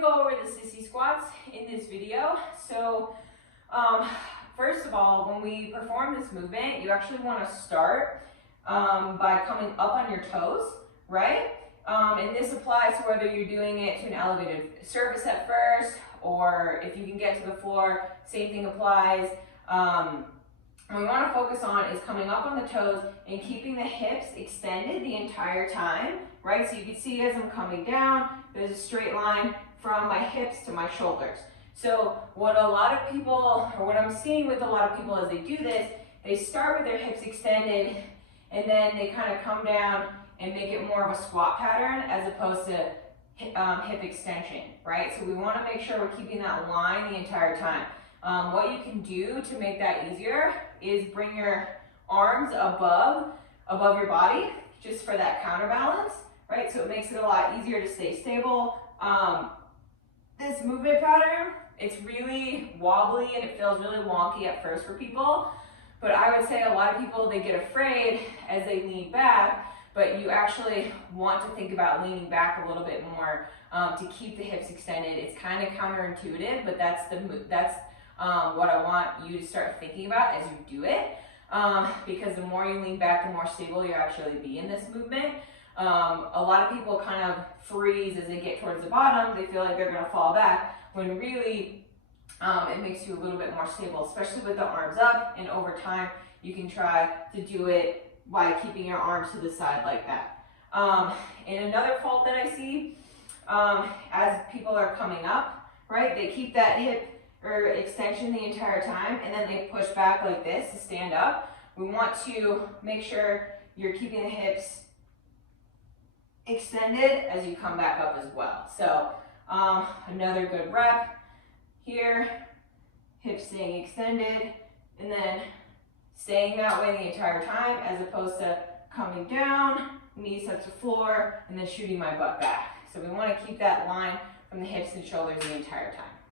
to go over the sissy squats in this video. So first of all, when we perform this movement, you actually want to start by coming up on your toes, right? And this applies to whether you're doing it to an elevated surface at first, or if you can get to the floor, same thing applies. What we want to focus on is coming up on the toes and keeping the hips extended the entire time, right? So you can see as I'm coming down, there's a straight line from my hips to my shoulders. So what a lot of people, or what I'm seeing with a lot of people as they do this, they start with their hips extended and then they kind of come down and make it more of a squat pattern as opposed to hip extension, right? So we want to make sure we're keeping that line the entire time. What you can do to make that easier is bring your arms above your body, just for that counterbalance, right? So it makes it a lot easier to stay stable. This movement pattern, it's really wobbly and it feels really wonky at first for people, but I would say a lot of people, they get afraid as they lean back, but you actually want to think about leaning back a little bit more to keep the hips extended. It's kind of counterintuitive, but that's what I want you to start thinking about as you do it, because the more you lean back, the more stable you actually be in this movement. A lot of people kind of freeze as they get towards the bottom. They feel like they're going to fall back, when really it makes you a little bit more stable, especially with the arms up, and over time you can try to do it by keeping your arms to the side like that. And another fault that I see as people are coming up, right, they keep that hip or extension the entire time, and then they push back like this to stand up. We want to make sure you're keeping the hips extended as you come back up as well. So another good rep here, hips staying extended, and then staying that way the entire time as opposed to coming down, knees touch the floor, and then shooting my butt back. So we want to keep that line from the hips and shoulders the entire time.